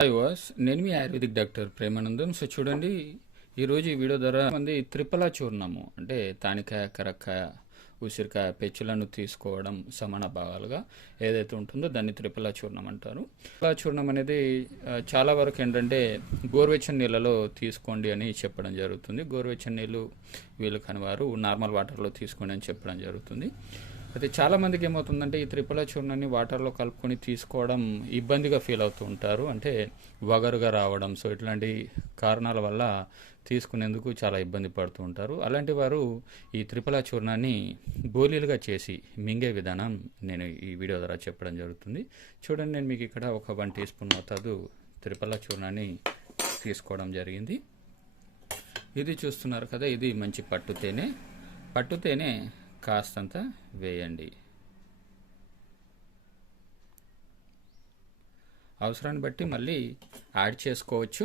Hi వాస్ నేను మీ ఆయుర్వేదిక్ డాక్టర్ ప్రేమానందం. సో చూడండి ఈరోజు ఈ వీడియో ద్వారా మంది త్రిపల చూర్ణము అంటే తానికాయ కరక్కాయ ఉసిరికాయ పెచ్చులను తీసుకోవడం సమాన భాగాలుగా ఏదైతే ఉంటుందో దాన్ని త్రిపల చూర్ణం అంటారు. త్రిపల చూర్ణం అనేది చాలా వరకు ఏంటంటే గోరువెచ్చని నీళ్ళలో తీసుకోండి అని చెప్పడం జరుగుతుంది. గోరువెచ్చని నీళ్ళు వీలు కాని వారు నార్మల్ వాటర్లో తీసుకోండి అని చెప్పడం జరుగుతుంది. అయితే చాలా మందికి ఏమవుతుందంటే ఈ త్రిపుల చూర్ణాన్ని వాటర్లో కలుపుకొని తీసుకోవడం ఇబ్బందిగా ఫీల్ అవుతూ ఉంటారు. అంటే వగరుగా రావడం సో ఇట్లాంటి కారణాల వల్ల తీసుకునేందుకు చాలా ఇబ్బంది పడుతూ ఉంటారు. అలాంటి వారు ఈ త్రిపుల చూర్ణాన్ని గోళీలుగా చేసి మింగే విధానం నేను ఈ వీడియో ద్వారా చెప్పడం జరుగుతుంది. చూడండి నేను మీకు ఇక్కడ ఒక వన్ టీ స్పూన్ మోతాదు త్రిపుల చూర్ణాన్ని తీసుకోవడం జరిగింది. ఇది చూస్తున్నారు కదా ఇది మంచి పట్టు తేనె. పట్టు తేనె కాస్తంత వేయండి. అవసరాన్ని బట్టి మళ్ళీ యాడ్ చేసుకోవచ్చు.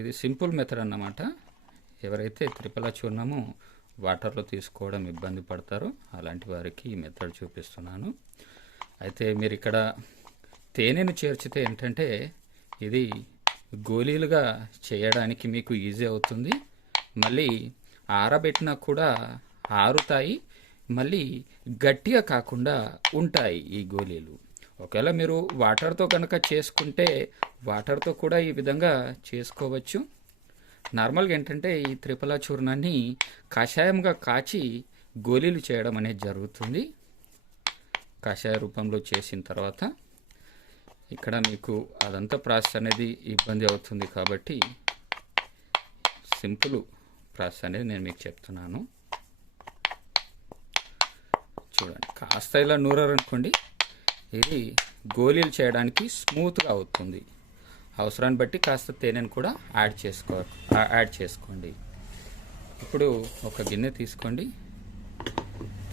ఇది సింపుల్ మెథడ్ అన్నమాట. ఎవరైతే త్రిపల చూర్ణము వాటర్లో తీసుకోవడం ఇబ్బంది పడతారో అలాంటి వారికి ఈ మెథడ్ చూపిస్తున్నాను. అయితే మీరు ఇక్కడ తేనెను చేర్చితే ఏంటంటే ఇది గోళీలుగా చేయడానికి మీకు ఈజీ అవుతుంది. మళ్ళీ ఆరబెట్టినా కూడా ఆరుతాయి మళ్ళీ గట్టిగా కాకుండా ఉంటాయి ఈ గోళీలు. ఒకవేళ మీరు వాటర్తో కనుక చేసుకుంటే వాటర్తో కూడా ఈ విధంగా చేసుకోవచ్చు. నార్మల్గా ఏంటంటే ఈ త్రిపల చూర్ణాన్ని కషాయంగా కాచి గోళీలు చేయడం అనేది జరుగుతుంది. కషాయ రూపంలో చేసిన తర్వాత ఇక్కడ మీకు అదంతా ప్రాసెస్ అనేది ఇబ్బంది అవుతుంది కాబట్టి సింపుల్ ప్రాసెస్ అనేది నేను మీకు చెప్తున్నాను. చూడండి కాస్త ఇలా నూరారనుకోండి ఇది గోళీలు చేయడానికి స్మూత్గా అవుతుంది. అవసరాన్ని బట్టి కాస్త తేనెను కూడా యాడ్ చేసుకో యాడ్ చేసుకోండి. ఇప్పుడు ఒక గిన్నె తీసుకోండి.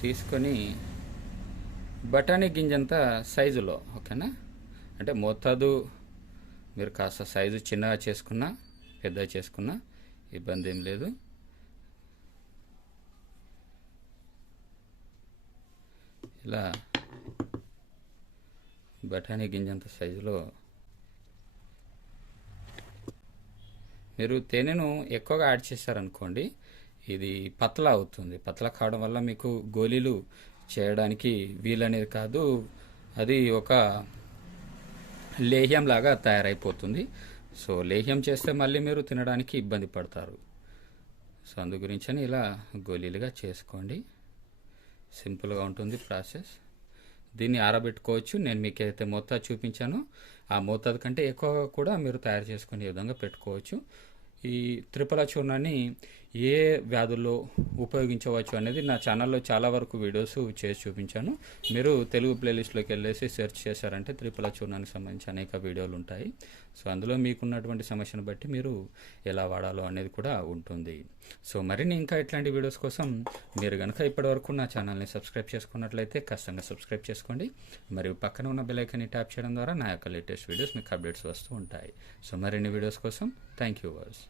తీసుకొని బఠానీ గింజంత సైజులో ఓకేనా? అంటే మోతాదు మీరు కాస్త సైజు చిన్నగా చేసుకున్నా పెద్దగా చేసుకున్నా ఇబ్బంది ఏం లేదు. ఇలా బఠానీ గింజంత సైజులో మీరు తేనెను ఎక్కువగా యాడ్ చేశారనుకోండి ఇది పతలా అవుతుంది. పతలా కావడం వల్ల మీకు గోళీలు చేయడానికి వీలనేది కాదు. అది ఒక లేహ్యం లాగా తయారైపోతుంది. సో లేహ్యం చేస్తే మళ్ళీ మీరు తినడానికి ఇబ్బంది పడతారు. సో అందు గురించని ఇలా గోళీలుగా చేసుకోండి. సింపుల్గా ఉంటుంది ప్రాసెస్. దీన్ని ఆరబెట్టుకోవచ్చు. నేను మీకు అయితే మోతాదు చూపించాను ఆ మోతాదు కంటే ఎక్కువగా కూడా మీరు తయారు చేసుకునే విధంగా పెట్టుకోవచ్చు. ఈ త్రిపల చూర్ణాన్ని ఏ వ్యాధుల్లో ఉపయోగించవచ్చు అనేది నా ఛానల్లో చాలా వరకు వీడియోస్ చేసి చూపించాను. మీరు తెలుగు ప్లేలిస్ట్లోకి వెళ్ళేసి సెర్చ్ చేశారంటే త్రిపుల చూర్ణానికి సంబంధించి అనేక వీడియోలు ఉంటాయి. సో అందులో మీకున్నటువంటి సమస్యను బట్టి మీరు ఎలా వాడాలో అనేది కూడా ఉంటుంది. సో మరిన్ని ఇంకా ఇట్లాంటి వీడియోస్ కోసం మీరు కనుక ఇప్పటివరకు నా ఛానల్ని సబ్స్క్రైబ్ చేసుకున్నట్లయితే ఖచ్చితంగా సబ్స్క్రైబ్ చేసుకోండి. మరియు పక్కన ఉన్న బెలైకన్ని ట్యాప్ చేయడం ద్వారా నా యొక్క లేటెస్ట్ వీడియోస్ మీకు అప్డేట్స్ వస్తూ ఉంటాయి. సో మరిన్ని వీడియోస్ కోసం థ్యాంక్ యూ వర్స్.